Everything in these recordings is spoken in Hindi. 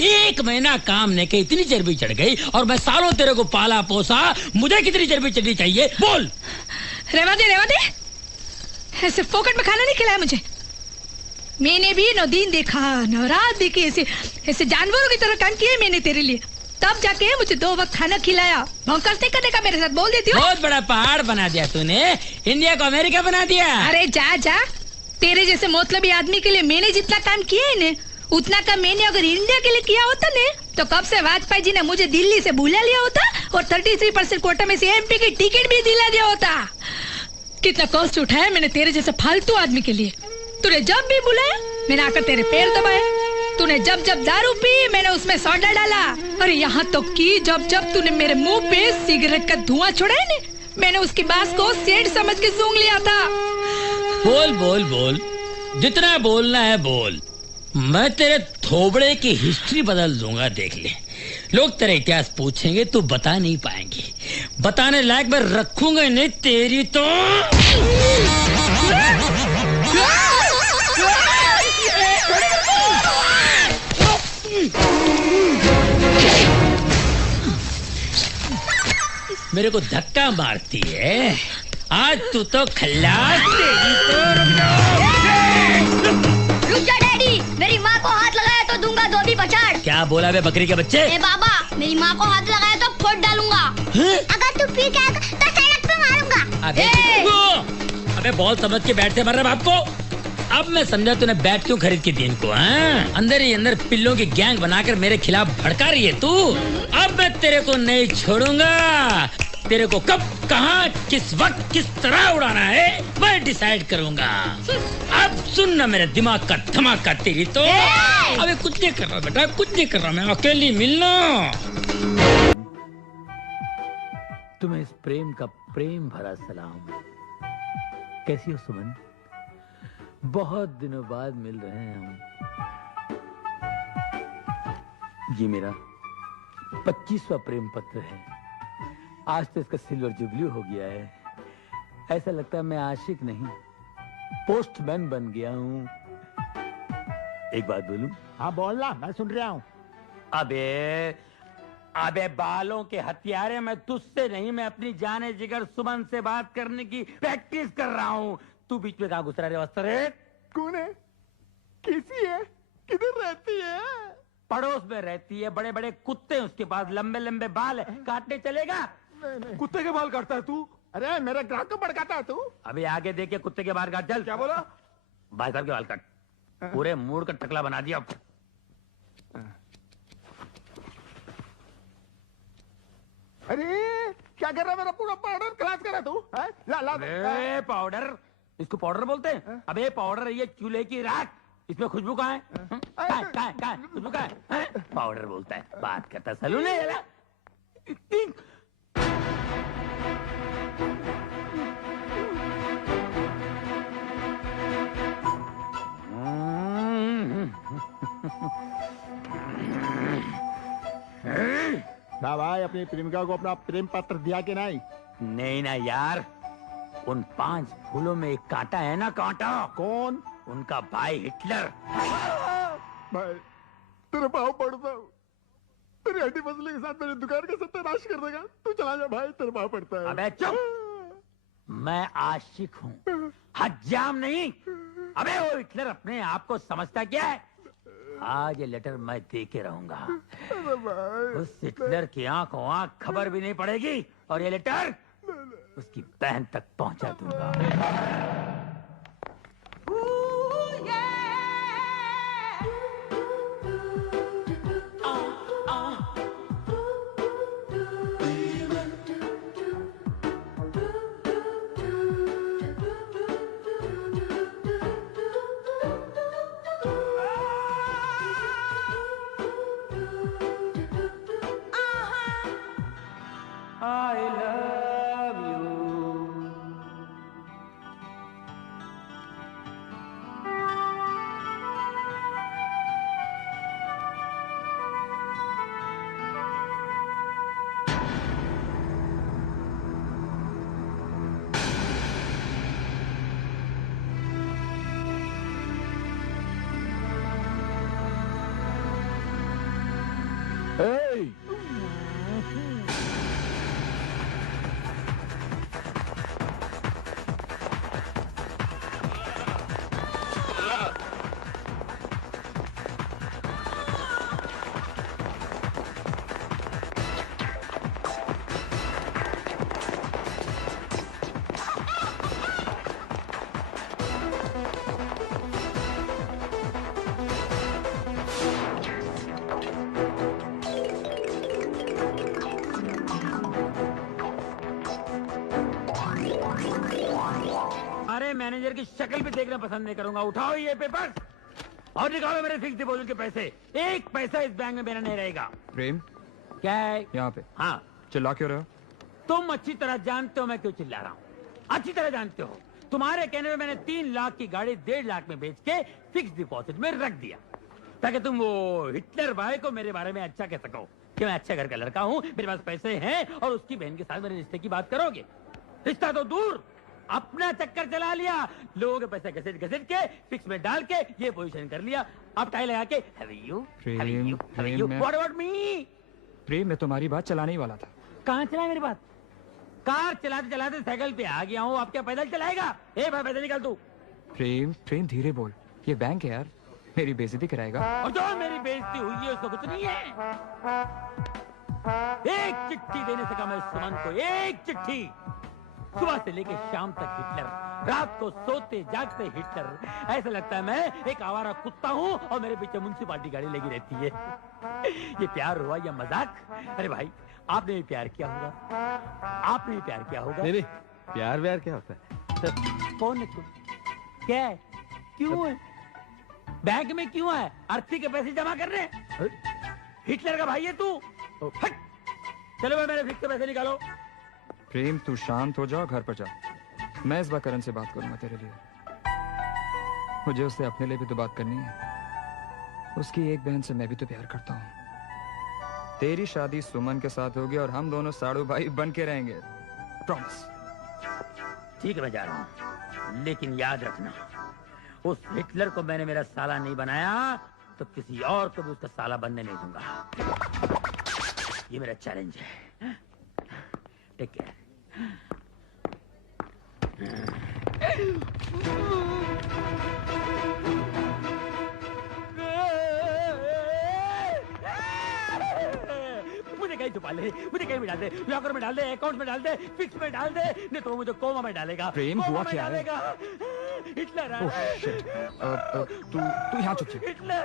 1 महीना काम नहीं के इतनी चर्बी चढ़ गई, और मैं सालों तेरे को पाला पोसा, मुझे कितनी चर्बी चढ़नी चाहिए बोल। रेवा दे, ऐसे फोकट में खाना नहीं खिलाया मुझे। मैंने भी न दिन देखा न रात देखी, ऐसे जानवरों की तरह काम किए मैंने तेरे लिए, तब जाके मुझे 2 वक्त खाना खिलाया। भौंकस नहीं करने का मेरे साथ, बोल देती हूँ। बहुत बड़ा पहाड़ बना दिया तूने, इंडिया को अमेरिका बना दिया। अरे जा, तेरे जैसे मतलबी आदमी के लिए मैंने जितना काम किया है ने, उतना काम मैंने अगर इंडिया के लिए किया होता ने, तो कब से वाजपेयी जी ने मुझे दिल्ली से बुला लिया होता और 33% कोटा में से एमपी की टिकट भी दिला दिया होता। कितना कष्ट उठाया मैंने तेरे जैसे फालतू आदमी के लिए। तूने जब भी बुलाया मैंने आकर तेरे पैर दबाए, तूने जब दारू पी मैंने उसमें सोडा डाला, अरे यहाँ तो कि जब तूने मेरे मुंह पे सिगरेट का धुआं छोड़ा है, मैंने उसकी बात को सेंट समझ के सूंघ लिया था। बोल, जितना बोलना है बोल, मैं तेरे थोबड़े की हिस्ट्री बदल दूंगा, देख ले। लोग तेरा इतिहास पूछेंगे तो बता नहीं पाएंगे, बताने लायक मैं रखूंगा नहीं तेरी तो। मेरे को धक्का मारती है, आज तू तो खल्लास। तेरी तो रुक जा डैडी, मेरी माँ को हाथ लगाया तो दूंगा धोबी पछाड़। क्या बोला बे बकरी के बच्चे? ए बाबा, मेरी माँ को हाथ लगाया तो फोड़ डालूंगा। अगर तू पी के तो सड़क पे मारूंगा। अबे बॉल समझ के बैठते मर रहे बाप को। अब मैं समझा तूने बैट क्यों खरीद के दी इनको। अंदर ही अंदर पिल्लों की गैंग बनाकर मेरे खिलाफ भड़का रही है तू। अब मैं तेरे को नहीं छोड़ूंगा, तेरे को कब कहाँ किस वक्त किस तरह उड़ाना है मैं डिसाइड करूंगा। अब सुन ना मेरे दिमाग का धमाका तेरी तो। अबे कुछ नहीं कर रहा बेटा, कुछ नहीं कर रहा, मैं अकेली मिलना। तुम्हें इस प्रेम का प्रेम भरा सलाम। कैसी हो सुमन? बहुत दिनों बाद मिल रहे हैं हम। ये मेरा 25वां प्रेम पत्र है। आज तो इसका सिल्वर जुबली हो गया है। ऐसा लगता है मैं आशिक नहीं, पोस्टमैन बन गया हूँ। एक बात बोलूं? हाँ बोलना, मैं सुन रहा हूँ। अबे बालों के हथियारे, मैं तुझसे नहीं, मैं अपनी जाने जिगर सुमन से बात करने की प्रैक्टिस कर रहा हूँ। तू बीच में कहाँ घुस रहा है? कौन है? कैसी है? किधर रहती है? पड़ोस में रहती है, बड़े बड़े कुत्ते हैं उसके पास, लंबे लंबे बाल है, काटने चलेगा? नहीं। कुत्ते के बाल काटता है तू? अरे मेरे ग्राहक को भड़काता है तू? अभी आगे देख कुत्ते के बाल काट। चल। क्या बोला? भाई साहब के बाल काट, पूरे मूड का टकला बना दिया। अरे क्या कर रहा है? मेरा पूरा पाउडर खलास करा तू? ला पाउडर? इसको पाउडर बोलते हैं? अबे पाउडर ये चूल्हे की राख, इसमें खुशबू कहाँ है? खुशबू कहाँ है? पाउडर बोलता है, बात करता सलून है। ना भाई, अपनी प्रेमिका को अपना प्रेम पत्र दिया कि नहीं? नहीं ना यार, उन 5 फूलों में एक कांटा है ना, कांटा। कौन? उनका भाई हिटलर। भाई तेरे पाँव पड़ता हूँ, तेरी हड्डी मसले के साथ मेरी दुकान का सत्यानाश कर देगा। तू चला जा भाई, तेरे पाँव पड़ता है। अबे चुप, मैं आशिक हूँ, हज्जाम नहीं। अबे वो हिटलर अपने आप को समझता क्या है? आज ये लेटर मैं दे के रहूंगा। उस हिटलर की आंखों आंख खबर भी नहीं पड़ेगी, और ये लेटर उसकी बहन तक पहुंचा दूंगा। I love you. Hey! अरे मैनेजर की शक्ल भी देखना पसंद नहीं करूंगा। उठाओ ये पेपर और निकालो मेरे फिक्स डिपॉजिट के पैसे। एक पैसा इस बैंक में मेरा नहीं रहेगा। प्रेम क्या है? यहाँ पे हाँ, चिल्ला क्यों रहे हो? तुम अच्छी तरह जानते हो मैं क्यों चिल्ला रहा हूँ। अच्छी तरह जानते हो। तुम्हारे कहने में मैंने 3 लाख की गाड़ी 1.5 लाख में बेच के फिक्स डिपॉजिट में रख दिया ताकि तुम वो हिटलर भाई को मेरे बारे में अच्छा कह सको कि मैं अच्छे घर का लड़का हूँ, मेरे पास पैसे हैं और उसकी बहन के साथ मेरे रिश्ते की बात करोगे। रिश्ता तो दूर, अपना चक्कर चला लिया। लोगों के पैसे घसीट घसीट के फिक्स में डाल के ये पोजीशन कर लिया। अब टाई लगा के How are you? How are you? How are you? What about me? प्रेम मैं तुम्हारी बात चलाने ही वाला था। कहाँ चला मेरी बात? कार चलाते चलाते साइकिल पे आ गया हूँ। अब क्या पैदल चलाएगा? ए भाई पैदल निकल तू। प्रेम धीरे बोल, ये बैंक है यार, मेरी बेइज्जती कराएगा। और जो मेरी बेइज्जती हुई है उसको कुछ नहीं है। एक चिट्ठी देने से कम है सुमन को, एक चिट्ठी। सुबह से लेके शाम तक हिटलर, रात को सोते जागते हिटलर। ऐसा लगता है मैं एक आवारा कुत्ता हूँ और मेरे पीछे म्युनिसिपालिटी गाड़ी लगी रहती है। ये प्यार हुआ या मजाक? अरे भाई आपने भी प्यार किया होगा, आपने भी प्यार किया होगा। नहीं, प्यार व्यार क्या होता है? कौन है तुम? क्या है? क्यों है? बैंक में क्यों है? अर्थी के पैसे जमा कर रहे? हिटलर का भाई है तू? हट! चलो भाई मेरे फिक्स के पैसे निकालो। प्रेम तू शांत हो जाओ, घर पर जा। मैं इस बार करण से बात करूंगा तेरे लिए। मुझे उससे अपने लिए भी तो बात करनी है। उसकी एक बहन से मैं भी तो प्यार करता हूँ। तेरी शादी सुमन के साथ होगी और हम दोनों साड़ू भाई बन के रहेंगे। प्रॉमिस। ठीक है मैं जा रहा हूँ, लेकिन याद रखना उस हिटलर को मैंने मेरा साला नहीं बनाया तो किसी और को भी उसका साला बनने नहीं दूंगा। ये मेरा चैलेंज है। Take care. मुझे कहीं छुपा ले, मुझे कहीं में डाल दे, लॉकर में डाल दे, अकाउंट में डाल दे, फिक्स में डाल दे, नहीं तो मुझे कोमा में डालेगा। प्रेम हुआ क्या है? हिटलर तू यहाँ चुप। हिटलर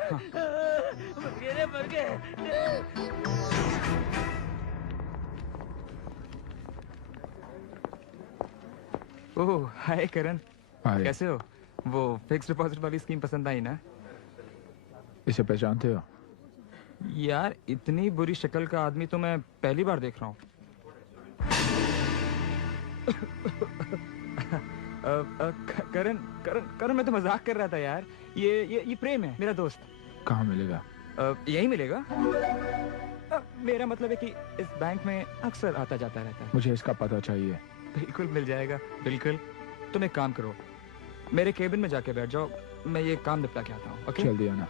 मर गए। ओह हाय करण, हाय। कैसे हो? वो फिक्स डिपॉजिट वाली स्कीम पसंद आई ना? इसे पहचानते हो? यार इतनी बुरी शक्ल का आदमी तो मैं पहली बार देख रहा हूँ। करण करण करण मैं तो मजाक कर रहा था यार। ये प्रेम है, मेरा दोस्त। कहाँ मिलेगा? यही मिलेगा। मेरा मतलब है कि इस बैंक में अक्सर आता जाता रहता है। मुझे इसका पता चाहिए। बिल्कुल मिल जाएगा, बिल्कुल। तुम एक काम करो, मेरे केबिन में जाके बैठ जाओ, मैं ये काम निपटा के आता हूँ। ओके? जल्दी आना।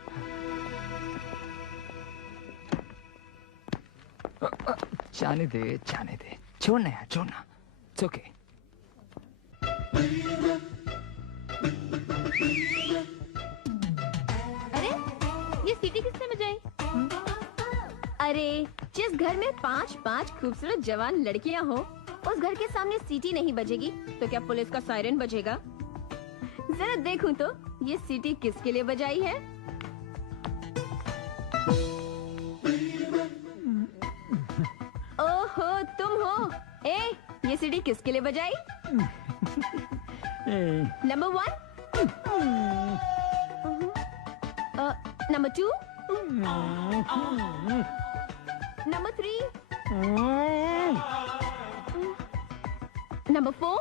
जाने दे, छोड़ना यार, छोड़ना। It's okay. अरे ये सीटी किसने बजाई? अरे जिस घर में 5-5 खूबसूरत जवान लड़कियां हो, उस घर के सामने सीटी नहीं बजेगी तो क्या पुलिस का सायरन बजेगा? जरा देखूं तो ये सीटी किसके लिए बजाई है? ओहो तुम हो। ये सीटी किसके लिए बजाई? Number 1, number 2, number 3, number 4।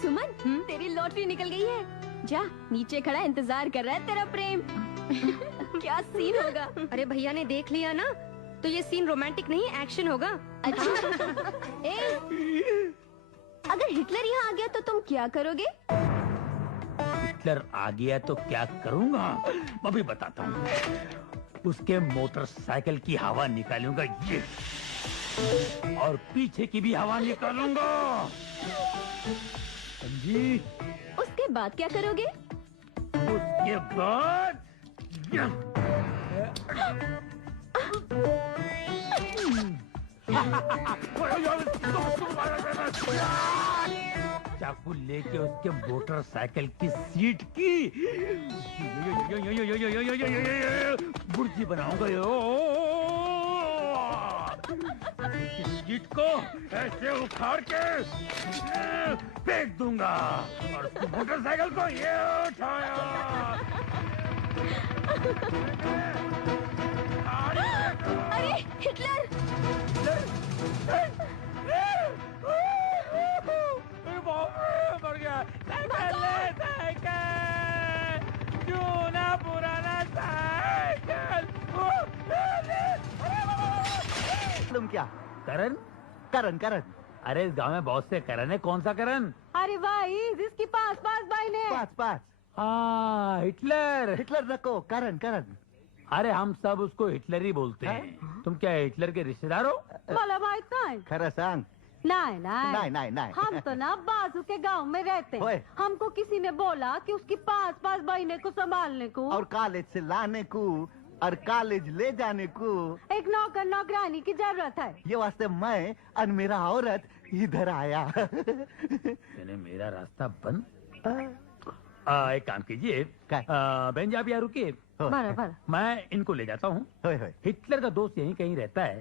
सुमन, तेरी लॉटरी निकल गई है। जा नीचे खड़ा इंतजार कर रहा है तेरा प्रेम। क्या सीन होगा? अरे भैया ने देख लिया ना, तो ये सीन रोमांटिक नहीं एक्शन होगा। अच्छा अगर हिटलर यहाँ आ गया तो तुम क्या करोगे? हिटलर आ गया तो क्या करूंगा मैं भी बताता हूँ। उसके मोटरसाइकिल की हवा निकालूंगा ये, और पीछे की भी हवा निकालूंगा, समझी? उसके बाद क्या करोगे? उसके बाद चाकू लेके उसके मोटरसाइकिल की सीट की बुर्जी बनाऊंगा यो। उसकी सीट को ऐसे उखाड़ के फेंक दूंगा और उसकी मोटरसाइकिल को ये उठाया। अरे हिटलर! मर गया चूना पुराना साइकिल। तुम क्या? करण? करण करण अरे इस गांव में बहुत से करण है, कौन सा करण? अरे भाई जिसकी पास पास भाई ने पास पास हाँ हिटलर। हिटलर रखो, करण करण अरे हम सब उसको हिटलर ही बोलते हैं। तुम क्या हिटलर के रिश्तेदार हो? मला माहित नाही. खरं सांग. नहीं नाही नहीं नाही नाही हम तो ना बाजू के गांव में रहते ओए। हैं. हमको किसी ने बोला कि उसकी पास पास बहने को संभालने को और कॉलेज से लाने को और कॉलेज ले जाने को एक नौकर नौकरानी की जरूरत है. ये वास्ते मैं और मेरा औरत इधर आया. मैंने मेरा रास्ता बंद। एक काम कीजिए, क्या? बहन जी आप यहाँ रुकिए, बराबर. मैं इनको ले जाता हूँ। होय होय हिटलर का दोस्त यहीं कहीं रहता है,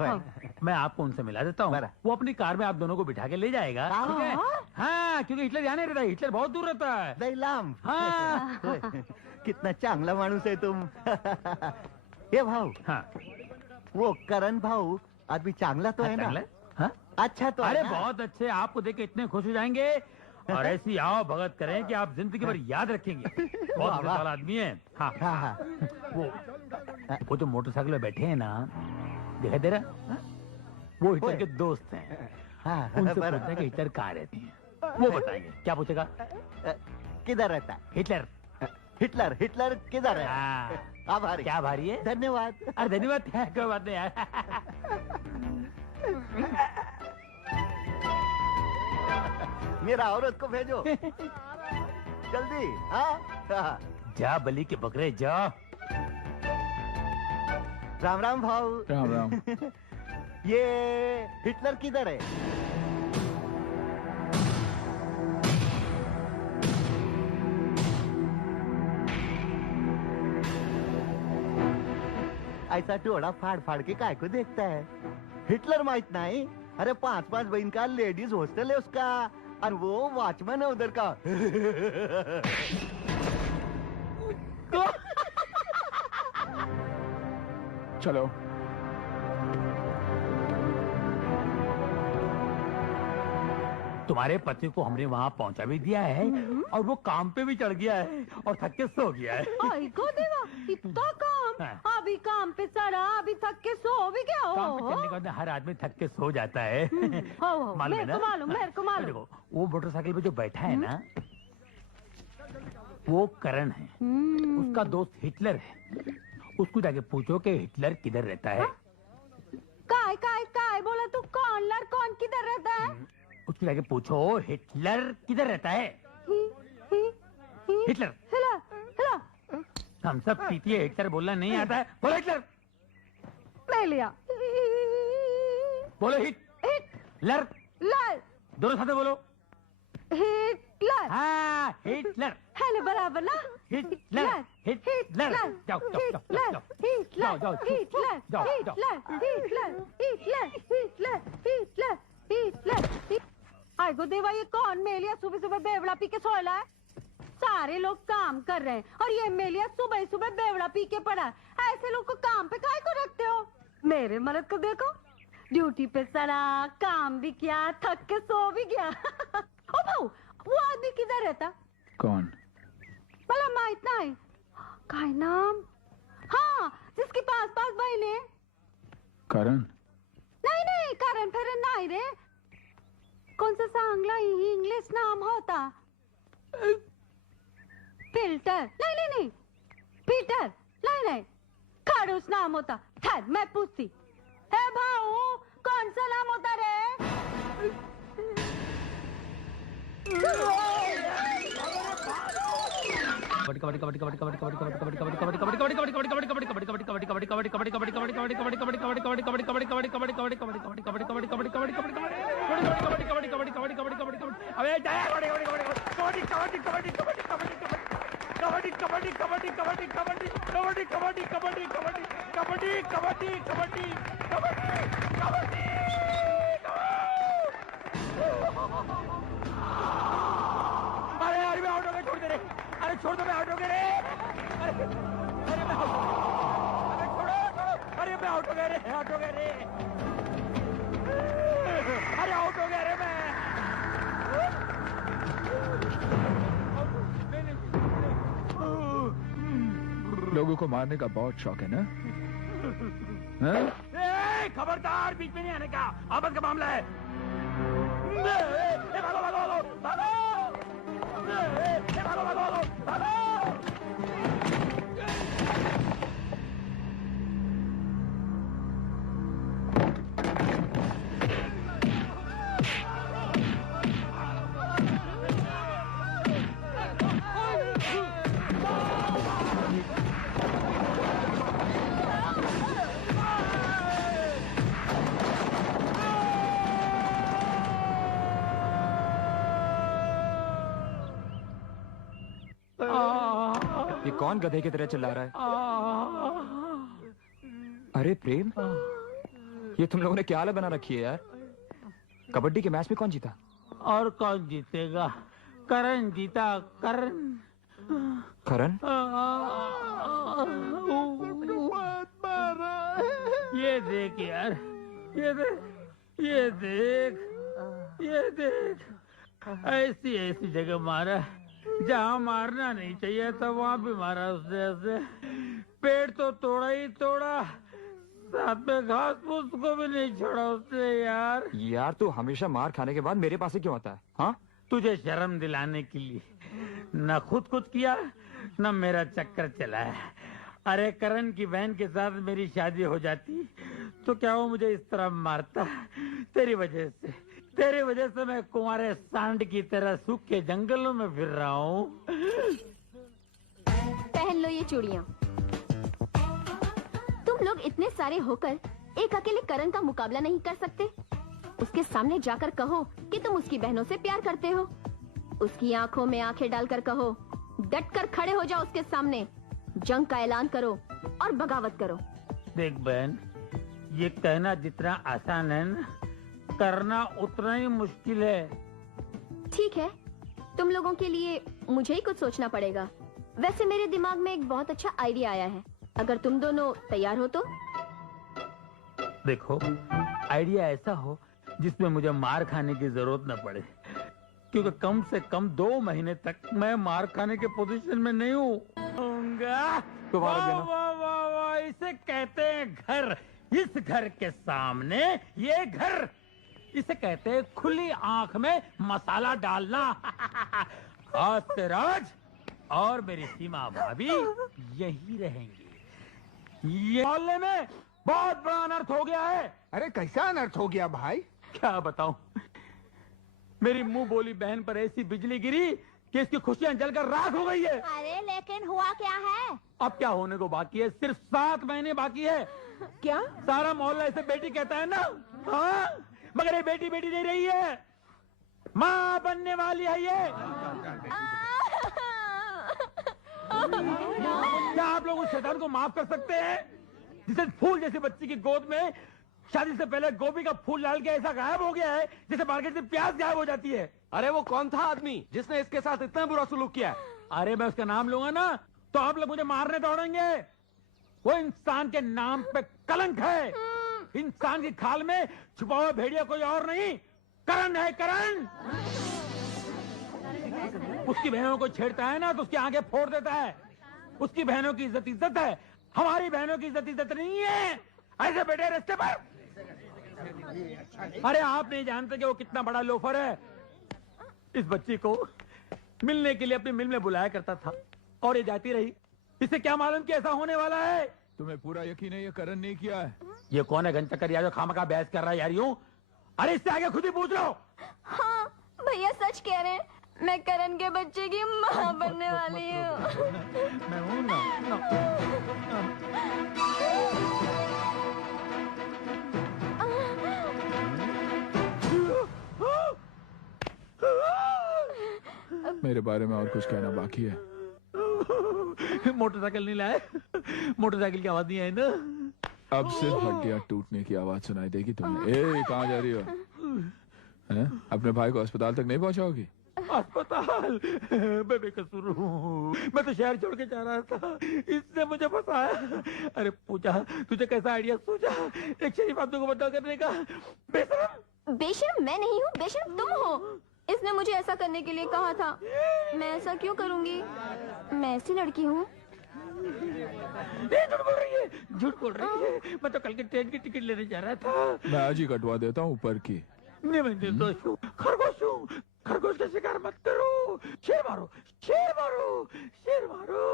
मैं आपको उनसे मिला देता हूँ। बरा। वो अपनी कार में आप दोनों को बिठा के ले जाएगा, हाँ। ठीक है? हाँ, क्योंकि हिटलर यहाँ नहीं रहता, हिटलर बहुत दूर रहता है। लय लांब. हाँ। होय. कितना चांगला माणूस है तुम. ये भाऊ, हाँ, वो करण भाऊ आदमी चांगला तो है ना? चांगला है? हाँ? अच्छा तो है अरे ना? बहुत अच्छे, आपको देख के इतने खुश हो जाएंगे और ऐसी आओ भगत करें कि आप जिंदगी भर याद रखेंगे। बहुत वाह, वाह। अच्छा आदमी है। हाँ, हाँ हाँ वो जो मोटरसाइकिल में बैठे हैं ना, दिखाई दे रहा? वो हिटलर ओए। के दोस्त हैं। हाँ उनसे बरा- पूछना कि हिटलर कहाँ रहती हैं, वो बताएंगे। क्या पूछेगा? किधर रहता है? हिटलर। हिटलर हिटलर किधर है? हाँ, आभारी. क्या भारी है? धन्यवाद. अरे धन्यवाद, कोई बात नहीं यार। मेरा औरत को भेजो जल्दी. हाँ जा बलि के बकरे जा। राम राम भाऊ. राम राम. ये हिटलर किधर है? ऐसा डोळा फाड़ फाड़ के काय को देखता है? हिटलर माहित नहीं? अरे 5-5 बहन का लेडीज हॉस्टल है उसका और वो वॉचमैन है उधर का. चलो. तुम्हारे पति को हमने वहाँ पहुँचा भी दिया है और वो काम पे भी चढ़ गया है और थक के सो गया है। आई को देवा इतना काम. हाँ। अभी काम पे चढ़ा, अभी थक के सो भी गया. काम पे चलने के बाद हर आदमी थक के सो जाता है। हो मालूम है मेरे ना? को मालूम, मेरे को मालूम. देखो, वो मोटरसाइकिल पे जो बैठा है ना, वो करण है, उसका दोस्त हिटलर है। उसको जाके पूछो कि हिटलर किधर रहता है। काय काय काय बोला तू? कौन लड़ कौन किधर रहता है? उसको जाके पूछो हिटलर किधर रहता है। हिटलर। हिला हिला हम सब पीती है, हिटलर बोलना नहीं आता है। बोलो हिटलर, मैं लिया. बोलो हिटलर, लड़ दोनों साथ बोलो। हिटलर. हाँ हिटलर, है ना बराबर ना? Hitler, Hitler. जाओ जाओ जाओ जाओ हिटलर जाओ, हिटलर जाओ, Hitler Hitler Hitler Hitler Hitler Hitler. आय गो देवा, ये कौन मेलिया सुबह सुबह बेवड़ा पी के सोया है? सारे लोग काम कर रहे हैं और ये मेलिया सुबह सुबह बेवड़ा पी के पड़ा है. ऐसे लोग को काम पे काहे को रखते हो? मेरे मर्द को देखो, ड्यूटी पे चढ़ा, काम भी किया, थक के सो भी गया. ओ भाऊ, वो आदमी किधर रहता? कौन? मला माहित नाही. काय नाम? हाँ, जिसकी पास पास बहन है. करण. नहीं नहीं, कारण फिर नाही रे. कौन सा चांगला इंग्लिश नाम होता? फिल्टर नहीं नहीं नहीं पीटर नहीं नहीं खड़ूस नाम होता ठहर मैं पूछती है भाऊ कौन सा नाम होता रे अरे यार मैं आउट हो गया छोड़ दे रे अरे छोड़ दो मैं आउट हो गया रे अरे मैं छोड़ो अरे मैं आउट हो गया रे अरे आउट हो गया रे मैं लोगों को मारने का बहुत शौक है ना? खबरदार बीच में नहीं आने का आपस का मामला है ये कौन गधे की तरह चिल्ला रहा है? अरे प्रेम, ये तुम लोगों ने क्या हालत बना रखी है यार? कबड्डी के मैच में कौन जीता? और कौन जीतेगा? करण जीता। करण ये देख यार, ये देख ऐसी जगह मारा जहाँ मारना नहीं चाहिए था वहाँ भी मारा उसने ऐसे। पेड़ तो तोड़ा ही तोड़ा, साथ में घास फूस को भी नहीं छोड़ा उसने यार। तू हमेशा मार खाने के बाद मेरे पास ही क्यों आता है? हाँ, तुझे शर्म दिलाने के लिए न खुद कुछ किया न मेरा चक्कर चलाया। अरे करण की बहन के साथ मेरी शादी हो जाती तो क्या वो मुझे इस तरह मारता? तेरी वजह से मैं कुंवारे सांड की तरह सूखे जंगलों में फिर रहा हूँ। पहन लो ये चूड़ियाँ। तुम लोग इतने सारे होकर एक अकेले करण का मुकाबला नहीं कर सकते? उसके सामने जाकर कहो कि तुम उसकी बहनों से प्यार करते हो। उसकी आंखों में आंखें डालकर कहो, डटकर खड़े हो जाओ उसके सामने, जंग का ऐलान करो और बगावत करो। देख बहन, ये कहना जितना आसान है ना, करना उतना ही मुश्किल है। ठीक है, तुम लोगों के लिए मुझे ही कुछ सोचना पड़ेगा। वैसे मेरे दिमाग में एक बहुत अच्छा आइडिया आया है, अगर तुम दोनों तैयार हो तो। देखो, आइडिया ऐसा हो जिसमें मुझे मार खाने की जरूरत न पड़े, क्योंकि कम से कम 2 महीने तक मैं मार खाने के पोजीशन में नहीं हूँ। वाह, इसे कहते हैं घर। इस घर के सामने ये घर, इसे कहते हैं खुली आंख में मसाला डालना। आज से राज और मेरी सीमा भाभी यही रहेंगी। ये मोहल्ले में बहुत बड़ा अनर्थ हो गया है। अरे कैसा अनर्थ हो गया भाई? क्या बताऊं, मेरी मुंह बोली बहन पर ऐसी बिजली गिरी कि इसकी खुशियां जलकर राख हो गई है। अरे लेकिन हुआ क्या है? अब क्या होने को बाकी है? सिर्फ 7 महीने बाकी है। क्या? सारा मोहल्ला इसे बेटी कहता है ना? हाँ, मगर ये बेटी नहीं रही है, माँ बनने वाली है ये। क्या आप लोग उस शैतान को माफ कर सकते हैं जिसे फूल जैसी बच्ची की गोद में शादी से पहले गोभी का फूल डाल के ऐसा गायब हो गया है जैसे मार्केट से प्याज गायब हो जाती है? अरे वो कौन था आदमी जिसने इसके साथ इतना बुरा सलूक किया? अरे मैं उसका नाम लूंगा ना तो आप लोग मुझे मारने दौड़ेंगे। वो इंसान के नाम पे कलंक है। इंसान की खाल में छुपा हुआ भेड़िया कोई और नहीं, करण है, करण। उसकी बहनों को छेड़ता है ना तो उसकी आंखें फोड़ देता है। उसकी बहनों की इज्जत है, हमारी बहनों की इज्जत नहीं है। ऐसे बैठे रास्ते पर। अरे आप नहीं जानते कि वो कितना बड़ा लोफर है। इस बच्ची को मिलने के लिए अपनी मिल में बुलाया करता था, और ये जाती रही। इसे क्या मालूम कि ऐसा होने वाला है? तुम्हें पूरा यकीन है ये करण नहीं किया है? ये कौन है घंटा जो खामा का बहस कर रहा है यार यूं? अरे इससे आगे खुद ही पूछ लो। हाँ भैया सच कह रहे हैं, मैं करण के बच्चे की माँ बनने वाली हूँ। मैं हूँ ना। मेरे बारे में और कुछ कहना बाकी है? मोटरसाइकिल नहीं लाए? मोटरसाइकिल की आवाज नहीं आई ना? अब सिर्फ हड्डियां टूटने की आवाज सुनाई देगी तुम्हें। ए कहाँ जा रही हो? हैं? अपने भाई को अस्पताल तक नहीं पहुंचाओगी? अस्पताल? मैं बेकसूर हूँ, मैं तो शहर छोड़ के जा रहा था, इसने मुझे फंसाया। अरे पूजा, तुझे कैसा आइडिया सूझा एक शरीफ आदमी को बदनाम करने का? बेशरम! बेशरम मैं नहीं हूँ, बेशरम तुम हो। इसने मुझे ऐसा करने के लिए कहा था। मैं ऐसा क्यों करूँगी? मैं ऐसी लड़की हूँ। झूठ बोल रही है, झूठ बोल रही है। मैं तो कल के ट्रेन की टिकट लेने जा रहा था। मैं आज ही कटवा देता हूँ ऊपर की। नहीं मैं निर्दोष हूँ, खरगोश हूँ। खरगोश का शिकार मत करो। शेर मारो, शेर मारो, शेर मारो।